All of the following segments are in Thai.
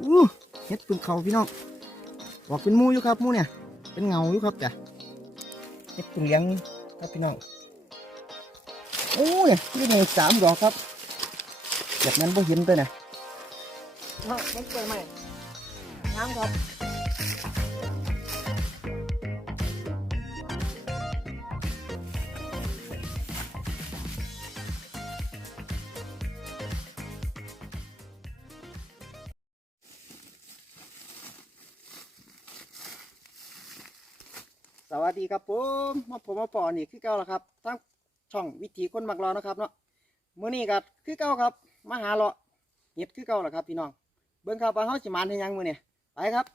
อู้เฮ็ดปึงเขาพี่น้องบอกเป็นมูอยู่ครับมูเนี่ย เป็นเงาอยู่ครับจ้ะเฮ็ดปึงเลี้ยงครับพี่น้องโอ้ยนี่ไงสามดอกครับแบบนั้นบ่เห็นตัวน่ะไม่เจอไหมน้ำครับ สวัสดีครับผมมาผมมาปอนี่คือเก่าแล้วครับทั้งช่องวิถีคนมักรอนะครับเนาะมื้อนี้ก็คือเก่าครับมาหาเลาะเห็ดคือเก่าแล้วครับพี่น้องเบิ้งครับว่าเฮาสิมานให้ยังมื้อนี้ไปครับ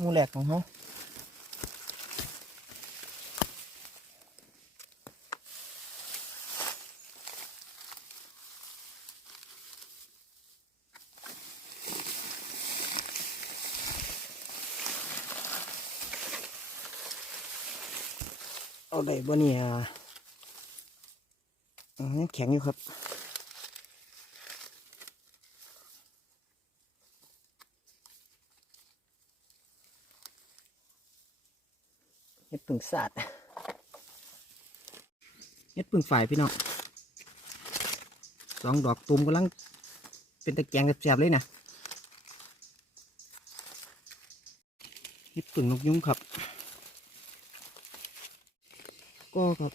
มูแหลกของเฮา ได้บ่เนี่ยอืมยังแข็งอยู่ครับเฮ็ดปึ่งสาดเฮ็ดปึ่งฝ่ายพี่น้องสองดอกตูมกำลังเป็นตะแกรงแสบๆเลยนะเฮ็ดปึ่งนกยุงครับ ก็ครับ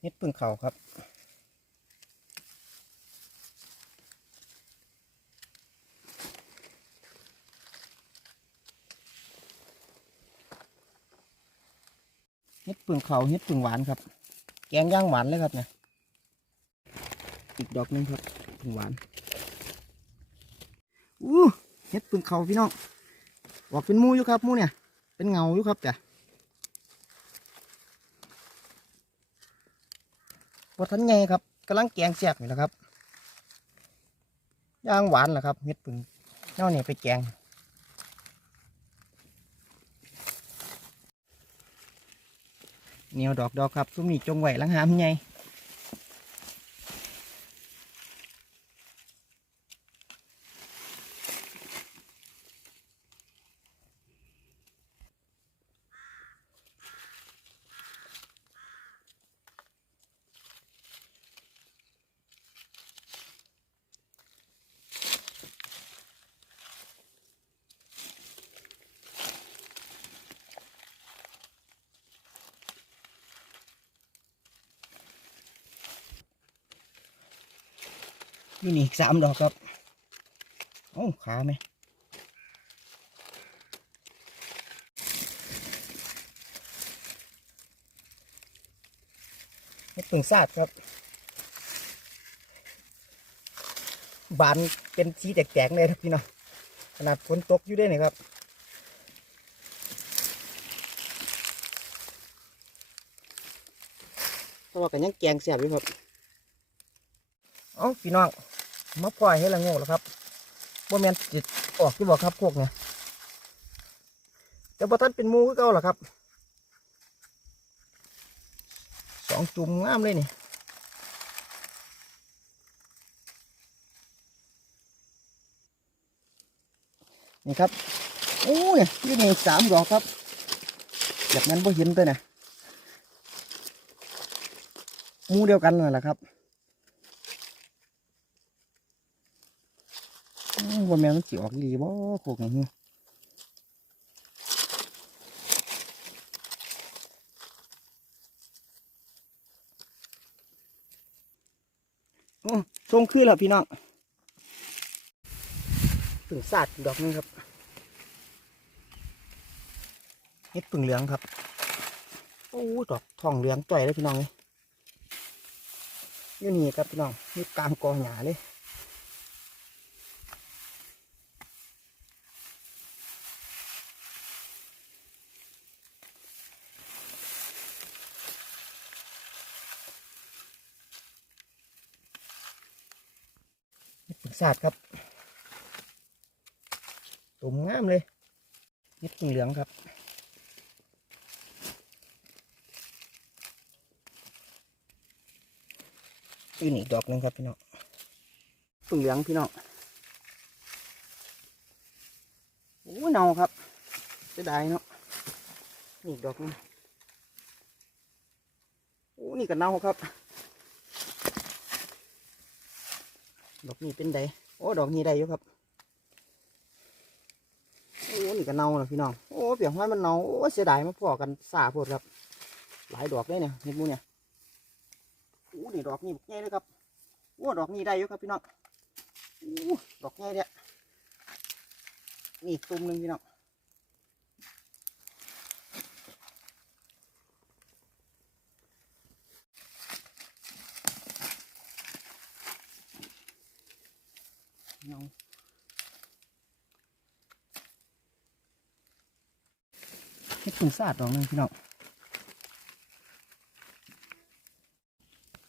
เฮ็ดปึ่งเขาครับเฮ็ดปึ่งเขาเฮ็ดปึ่งหวานครับ แกงย่างหวานเลยครับเนี่ยอีกดอกหนึงครับปึ่งหวานอู้เฮ็ดปึ่งเขาพี่น้องบอกเป็นมูอยู่ครับมูเนี่ย เป็นเงาอยู่ครับจ้ะบทันไงครับกำลังแกงเสียบนี่แหละครับย่างหวานแหละครับเฮ็ดปึงเน่าเนี่ยไปแกงเนียวดอกดอกครับซุ้มนี่จงไหวลังหามให อยู่นี่อีกสามดอกครับโอ้าขาไหมเฮ็ดปึ่งซาดครับ บานเป็นสีแตกๆเลยครับพี่น้องขนาดฝนตกอยู่ด้วยนี่ครับเพราะว่ากันยังแกงเสียบอยู่ครับ เอ้าพี่น้อง มาปล่อยให้ละโง่แล้วครับบ่แมนจิตออกที่บอกครับพวกเนี่ยแต่บ่ท่านเป็นมูก็เก่าหรอครับสองจุ่มงามเลยนี่นี่ครับโอ้ยนี่นี่สามดอกครับแบบนั้นบ่เห็นตัวนะมูเดียวกันนั่นแหละครับ ว่าแมวมันสิออกดีบ่โคกนี่โอ้ทรงคือแล้วพี่น้องปึ่งสาดดอกนึงครับเฮ็ดปึ่งเหลืองครับ โอ้ดอกทองเหลืองจ่อยเลยพี่น้องเลยนี่นี่ครับพี่น้องนี่กลางกอหญ้าเลย เห็ดปึกสาดครับตุ่มงามเลยเห็ดเหลืองครับอีกอีกดอกหนึงครับพี่น้องพึ่งเหลืองพี่น้องโอ้เนาครับเสียดายเนาะนี่อีกดอกหนึงโอ้นี่ก็เนาครับ ดอกนี้เป็นไดโอ้ดอกนี้ได้อยู่ครับโอ้นี่ก็เน่าแล้วพี่น้องโอ้เปียกห้อยมันเน่าโอ้เสียดายมาพอกันสาโพดครับ หลายดอกเลยเนี่ยเห็นมูเนี่ยโอ้นี่ดอกนี้บักใหญ่เลยครับโอ้ดอกนี้ได้อยู่ครับพี่น้องโอ้ดอกใหญ่เนี่ยนี่อีตุ่มหนึ่งพี่น้อง เนาเฮ็ ดผึ่งสาดดอกหนึงพี่น้อง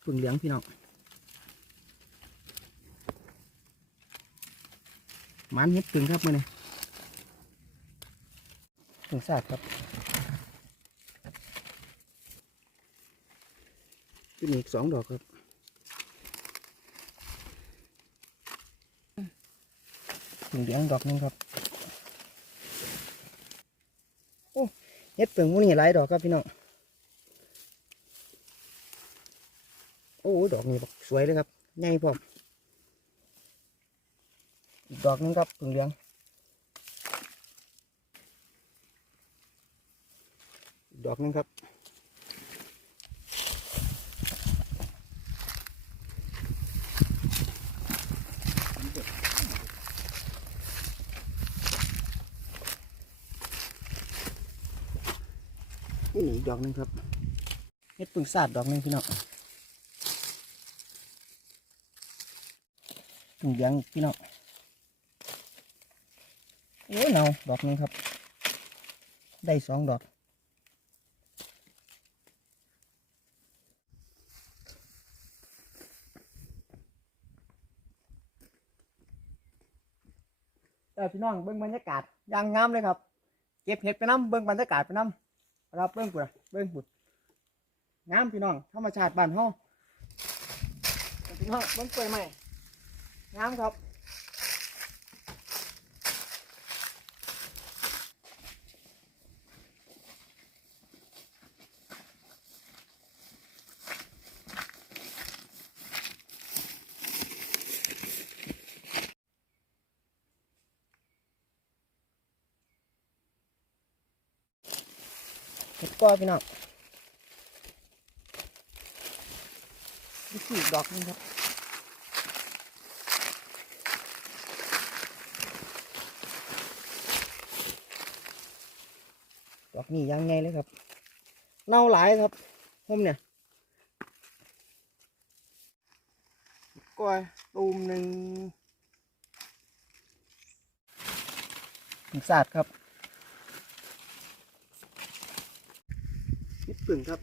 ผึ่งเหลืองพี่น้องมันเฮ็ดผึ่งครับมื่อนี้ผึ่งสาดครับขึ้นอีกสองดอกครับผึ่งเหลืองดอกนึงครับ โอ้ เฮ็ดเปลืองมูนี่หลายดอกครับพี่น้องโอ้ดอกนี้บอกสวยเลยครับใหญ่พร้อมอีกดอกนึงครับผึ่งเหลืองดอกนึงครับ นี่อีกดอกหนึงครับเฮ็ดปึงสาดดอกหนึงพี่น้องปึงเหลืองพี่น้องโอ้ยเนาดอกหนึงครับ ได้สองดอกแต่พี่น้องเบิ่งบรรยากาศย่างงามเลยครับ เก็บเห็ดไปน้ำเบิ่งบรรยากาศไปน้ำ รับเบิ้งปุ่นะเบิ้งปุ๋ยงามพี่น้องธรรมชาติบ้านเฮาพี่น้องเบิ้งปุ๋ยใหม่งามครับ เห็ดก้อยพี่น้องนี่คืออีดอกนึงครับดอกนี้ยังไงเลยครับ เน่าหลายครับผมเนี่ยก้อยตูมหนึ่งหนึ่งศาสตร์ครับ พึ่งครับ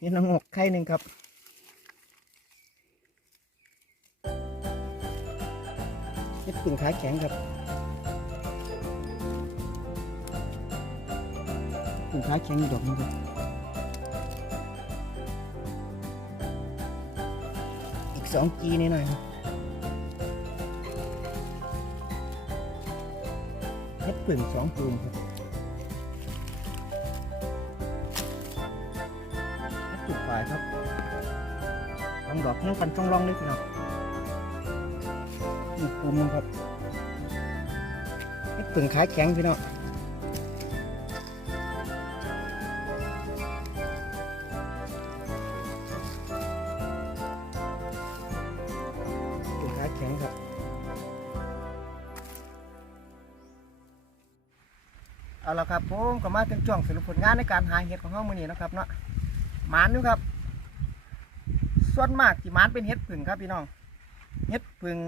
นี่น้องกไข่หนึ่งครับนิดปึ่งขาแข็งครับปึ่งขาแข็งอีกดอกนึงครับ สองกีนี่หน่อยครับเฮ็ดปึ่งสองปูมครับเฮ็ดปึ่งฝ่ายครับลองดอกนั่งปันช่องร่องด้วยพี่น้องอีกปูมนึงครับเฮ็ดปึ่งขาแข็งพี่น้อง เอาละครับผมก็มาถึงช่วงสรุปผลงานในการหาเห็ดของเฮามื้อนี้นะครับเนาะหมานอยู่ครับ ส่วนมากที่หมานเป็นเห็ดผึ่งครับพี่น้องเห็ดผึ่ง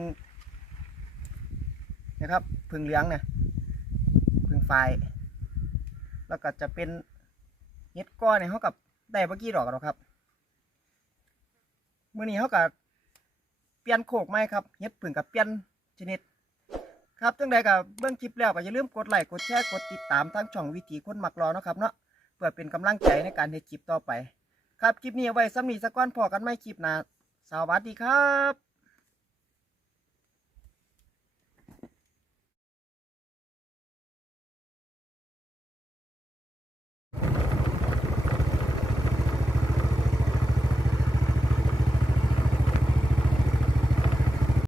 นะครับผึ่งเหลืองเนี่ยผึ่งไฟแล้วก็จะเป็นเห็ดก้อนเนี่ยเขากับได้เมื่อกี้ดอกหรอกครับมือนี้เขากับเปลี่ยนโคกไหมครับเห็ดผึ่งกับเปลี่ยนชนิด ครับจังใดกับเบิ่งคลิปแล้วก็อย่าลืมกดไลค์กดแชร์กดติดตามทั้งช่องวิถีคนหมักรอเนาะครับเนาะเพื่อเป็นกำลังใจในการเฮ็ดคลิปต่อไป ครับคลิปนี้เอาไว้สำนีสักวันพอกันไม่คลิปหนะสวัสดีครับ